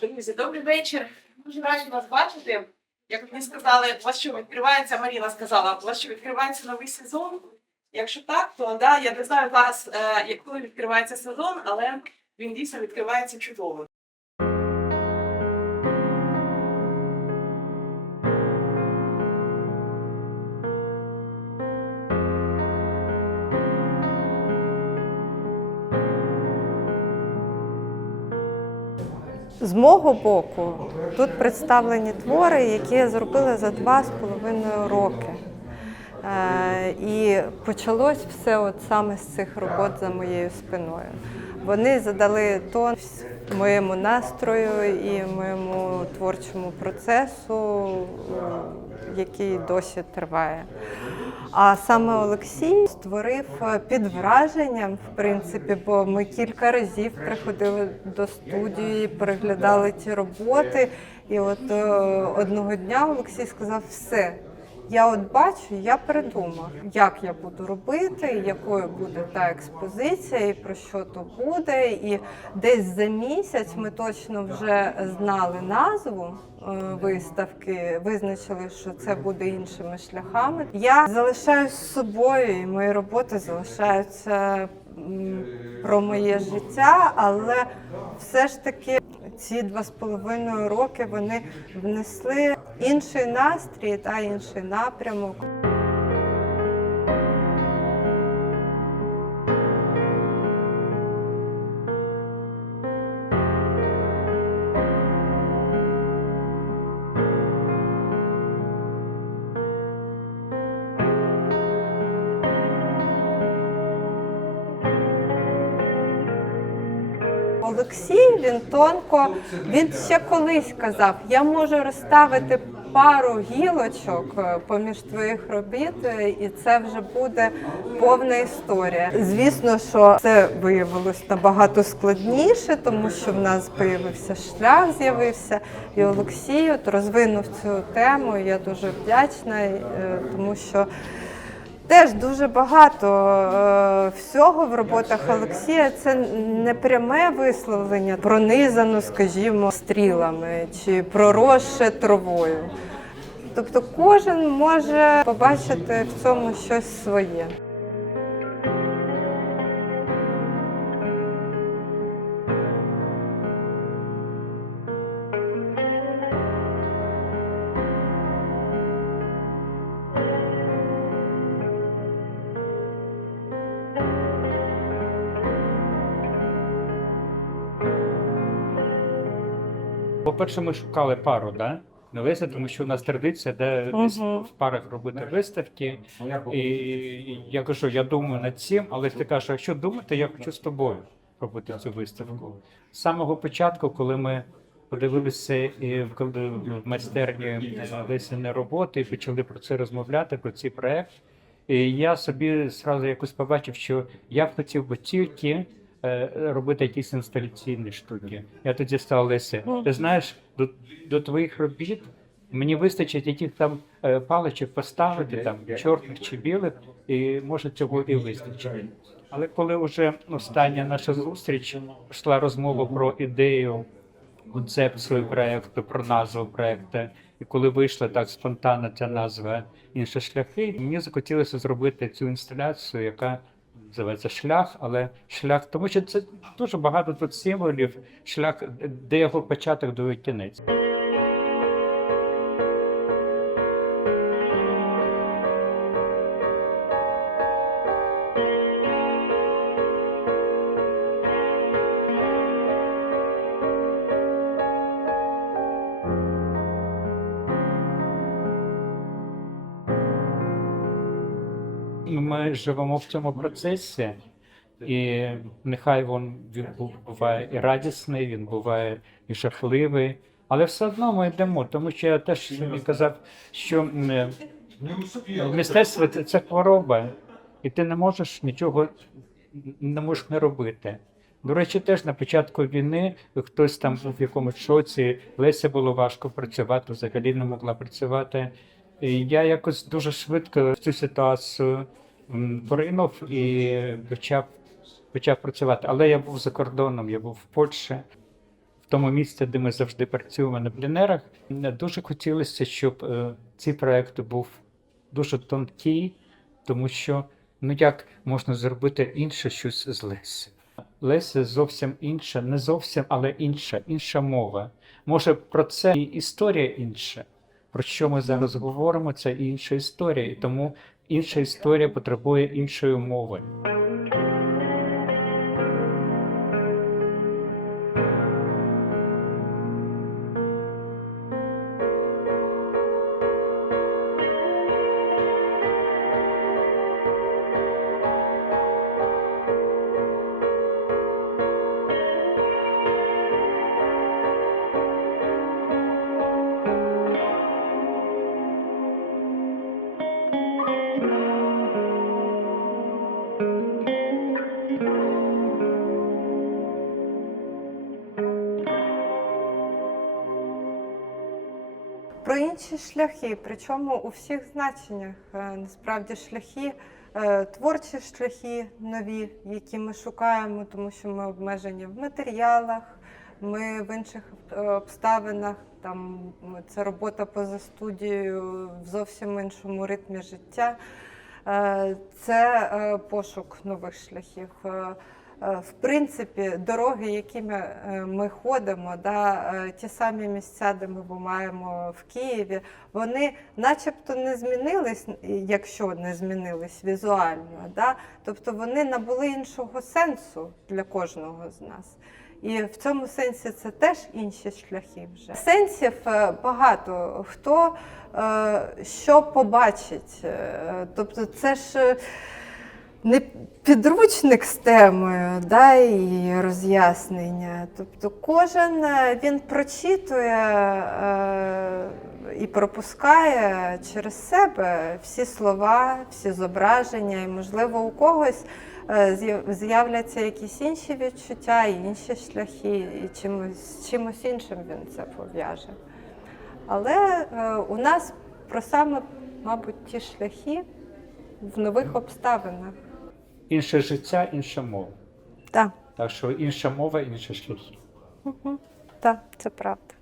Друзі, добрий вечір. Дуже раді вас бачити. Як мені сказали, що відкривається, Маріна сказала, що відкривається новий сезон. Якщо так, то да, я не знаю зараз, е, коли відкривається сезон, але він дійсно відкривається чудово. З мого боку, тут представлені твори, які я зробила за два з половиною роки. Е, І почалось все от саме з цих робот за моєю спиною. Вони задали тон моєму настрою і моєму творчому процесу, який досі триває. А саме Олексій створив е, під враженням, в принципі, бо ми кілька разів приходили до студії, переглядали ті роботи. І от е, одного дня Олексій сказав: все. Я от бачу, я придумав, як я буду робити, якою буде та експозиція, і про що то буде. І десь за місяць ми точно вже знали назву виставки, визначили, що це буде іншими шляхами. Я залишаюсь з собою, і мої роботи залишаються про моє життя, але все ж таки ці два з половиною роки вони внесли інший настрій та інший напрямок. Олексій він тонко, він ще колись казав, я можу розставити пару гілочок е, поміж твоїх робіт, е, і це вже буде повна історія. Звісно, що це виявилось набагато складніше, тому що в нас з'явився шлях, з'явився, і Олексій от розвинув цю тему. і Я дуже вдячна, е, тому що. Теж дуже багато е, всього в роботах Олексія. Це не пряме висловлення, пронизано, скажімо, стрілами чи проросше травою. Тобто кожен може побачити в цьому щось своє. По-перше, ми шукали пару, да? На виставці, тому що у нас традиція, де десь в парах робити виставки. І я кажу, я думаю над цим, але ти кажеш, а якщо думати, я хочу з тобою робити цю виставку. З самого початку, коли ми подивилися і в майстерні весняні роботи і почали про це розмовляти, про цей проект. І я собі зразу якось побачив, що я б хотів би тільки робити якісь інсталяційні штуки. Я тоді став Лесі. Ти знаєш, до, до твоїх робіт мені вистачить яких там е, паличок поставити, там чорних чи білих, і може цього і вистачить. Але коли вже остання наша зустріч пішла розмова про ідею, концепцію проекту, про назву проекту, і коли вийшла так спонтанно ця назва інші шляхи, мені захотілося зробити цю інсталяцію, яка називається шлях, але шлях, тому що це дуже багато тут символів, шлях, де його початок, до кінець. Ми живемо в цьому процесі, і нехай він, він буває і радісний, він буває і жахливий, але все одно ми йдемо, тому що я теж собі казав, що мистецтво це, хвороба, і ти не можеш нічого не можеш не робити. До речі, теж на початку війни хтось там був в якомусь шоці, Леся було важко працювати, взагалі не могла працювати. І я якось дуже швидко в цю ситуацію поринув і почав, почав працювати. Але я був за кордоном, я був в Польщі. В тому місці, де ми завжди працюємо на пленерах. Дуже хотілося, щоб е, цей проект був дуже тонкий, тому що ну як можна зробити інше щось з Лесі? Леся зовсім інша, не зовсім, але інша, інша мова. Може, про це і історія інша. Про що ми зараз говоримо, це інша історія, і тому інша історія потребує іншої мови. Про інші шляхи, причому у всіх значеннях Е, насправді шляхи, е, творчі шляхи нові, які ми шукаємо, тому що ми обмежені в матеріалах, ми в інших е, обставинах. Там це робота поза студією в зовсім іншому ритмі життя. Це пошук нових шляхів. Е, В принципі, дороги, якими е, ми ходимо, да, е, ті самі місця, де ми маємо в Києві, вони начебто не змінились, якщо не змінились візуально. Да? Тобто вони набули іншого сенсу для кожного з нас. І в цьому сенсі це теж інші шляхи вже. Сенсів багато. Хто що побачить. Тобто, це ж. Не підручник з темою да, і роз'яснення. Тобто кожен е, він прочитує е, і пропускає через себе всі слова, всі зображення, і, можливо, у когось е, з'являться якісь інші відчуття, інші шляхи, і чимось, чимось іншим він це пов'яже. Але е, у нас про саме, мабуть, ті шляхи в нових обставинах. Інше життя, інша мова. Так, Так що інша мова, інші шляхи. так, це правда.